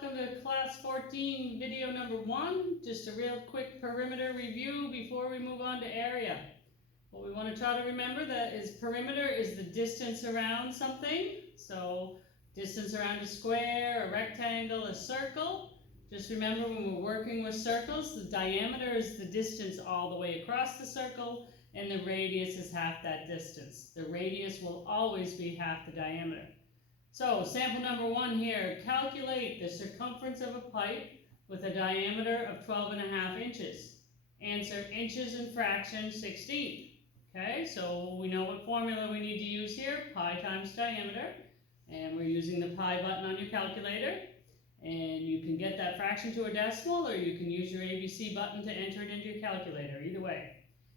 welcome to class 14 video number 1. Just a real quick perimeter review before we move on to area. What we want to try to remember that is perimeter is the distance around something. So distance around a square, a rectangle, a circle. Just remember when we're working with circles, the diameter is the distance all the way across the circle and the radius is half that distance. The radius will always be half the diameter. So, sample number 1 here, calculate the circumference of a pipe with a diameter of 12.5 inches. Answer inches and fraction 16th. Okay, so we know what formula we need to use here, pi times diameter. And we're using the pi button on your calculator. And you can get that fraction to a decimal or you can use your ABC button to enter it into your calculator, either way.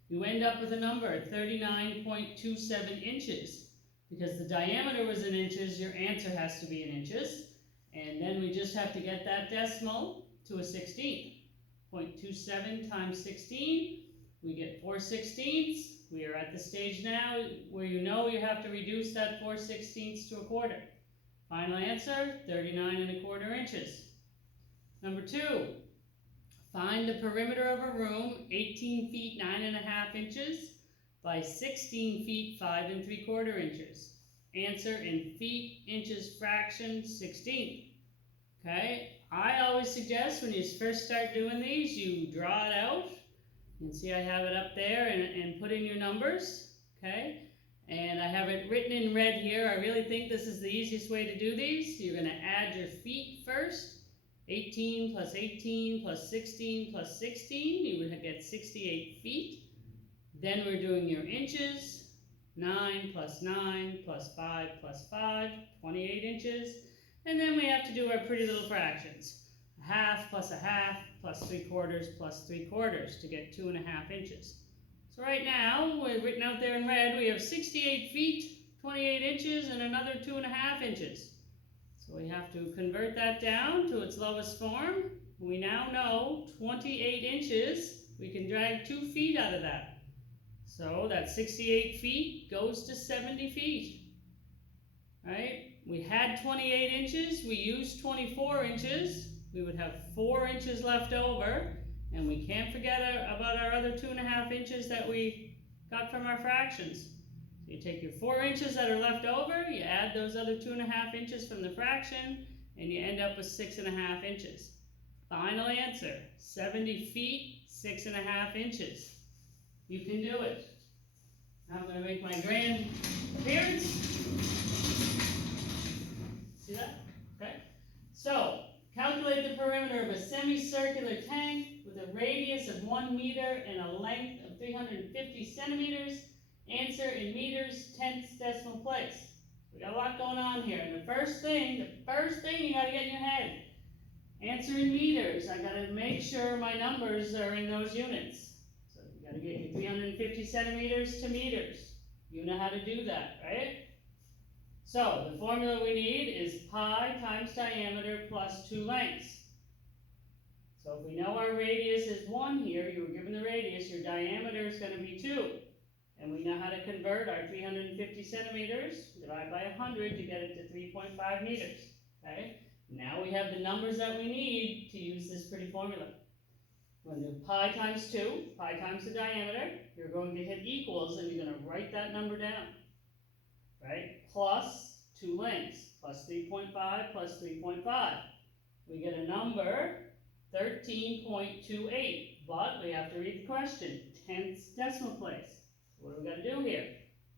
You end up with a number, 39.27 inches. Because the diameter was in inches, your answer has to be in inches. And then we just have to get that decimal to a 16th. 0.27 times 16, we get 4/16. We are at the stage now where you know you have to reduce that 4/16 to a quarter. Final answer, 39.25 inches. Number 2, find the perimeter of a room, 18 feet 9.5 inches. By 16 feet 5 3/4 inches. Answer in feet, inches, fraction, 16th. Okay, I always suggest when you first start doing these, you draw it out. You can see I have it up there and put in your numbers. Okay, and I have it written in red here. I really think this is the easiest way to do these. You're going to add your feet first. 18 plus 18 plus 16 plus 16, you would get 68 feet. Then we're doing your inches, 9 plus 9 plus 5 plus 5, 28 inches. And then we have to do our pretty little fractions. A half plus a half plus 3/4 plus 3/4 to get 2.5 inches. So right now, we're written out there in red, we have 68 feet, 28 inches, and another 2.5 inches. So we have to convert that down to its lowest form. We now know 28 inches, we can drag 2 feet out of that. So that 68 feet goes to 70 feet, right? We had 28 inches, we used 24 inches, we would have 4 inches left over, and we can't forget about our other 2.5 inches that we got from our fractions. So you take your 4 inches that are left over, you add those other 2.5 inches from the fraction, and you end up with 6.5 inches. Final answer, 70 feet, 6.5 inches. You can do it. Now I'm going to make my grand appearance. See that? Okay. So, calculate the perimeter of a semicircular tank with a radius of 1 meter and a length of 350 centimeters. Answer in meters, tenths, decimal place. We got a lot going on here. And the first thing you got to get in your head. Answer in meters. I got to make sure my numbers are in those units. You got to get your 350 centimeters to meters. You know how to do that, right? So, the formula we need is pi times diameter plus 2 lengths. So, if we know our radius is 1 here, you were given the radius, your diameter is going to be 2. And we know how to convert our 350 centimeters, divide by 100 to get it to 3.5 meters, okay? Now we have the numbers that we need to use this pretty formula. We're going to do pi times 2, pi times the diameter. You're going to hit equals and you're going to write that number down, right? Plus 2 lengths, plus 3.5 plus 3.5. We get a number, 13.28, but we have to read the question, tenths decimal place. So what do we got to do here?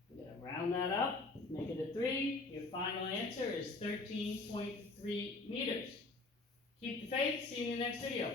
We got to round that up, make it a 3. Your final answer is 13.3 meters. Keep the faith. See you in the next video.